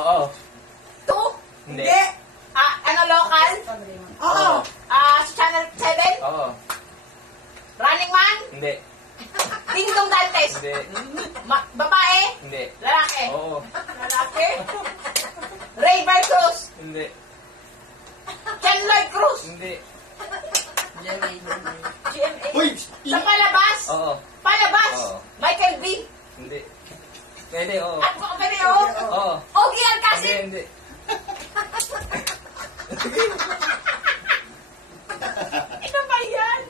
Oo. Two? Hindi. Ano, local? Oo. Sa Channel 7? Oo. Running Man? Hindi. Ding Dong Dantes? Hindi. Babae? Hindi. Lalaki? Oo. Lalaki? Ray Cruz? Hindi. Ken Lloyd Cruz? Hindi. GMA? Uy! Sa palabas? Oo. Palabas? Oo. Michael B? Hindi. Pwede, oo. At mga Beneo? Oo. Ogie Hindi, Alcacid? hindi. Ito ba yan?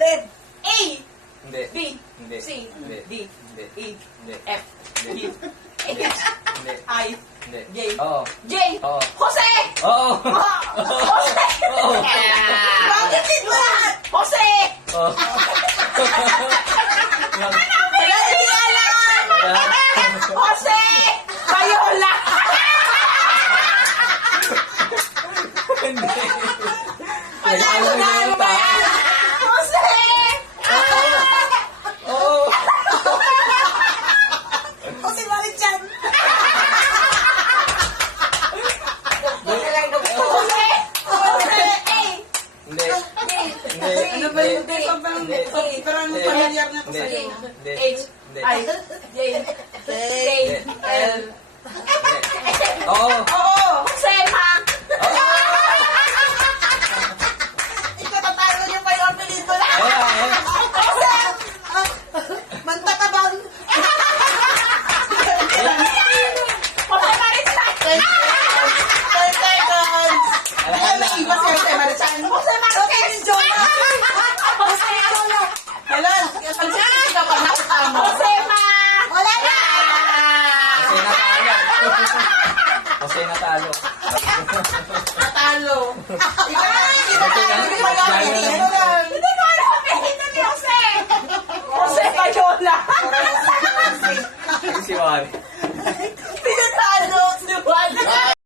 Red. A? Hindi. B? Hindi. C? Hindi. D? Hindi. E? Hindi. F? Hindi. G? Hindi. H? Hindi. I? Hindi. J? Oo. J? Oo. Jose! Oo. Jose! Oo. Bakit ito lahat? Jose! Oo. Hindi alam! Jose! Bayola! Hindi. Wala Ano ko na yung ba yan? Jose! Oo. Jose Marichan. Jose! Jose! A! Hindi. Hindi. Ano ba yung parang parang Hindi. familiar na ko Hindi. sa'yo. Hindi. H? Hindi. I? J? K? L? Oo. Oo! Josema! Ikaw tatalo niyo pa yung pelikula. Ayan. Mantakabang. Jose Maristan! 10 seconds. Ay, may iba si Jose Marichan. Jose Marquez! Jose! Hello. Pag-sisi ka pa nakasama. Josema! Wala na. Kasi natalo. Natalo. Ikaw na. Hindi mo alam. Hindi ko alam ang apelyido ni Jose! Jose Bayola! Si Wari. Pinatalo si Juan!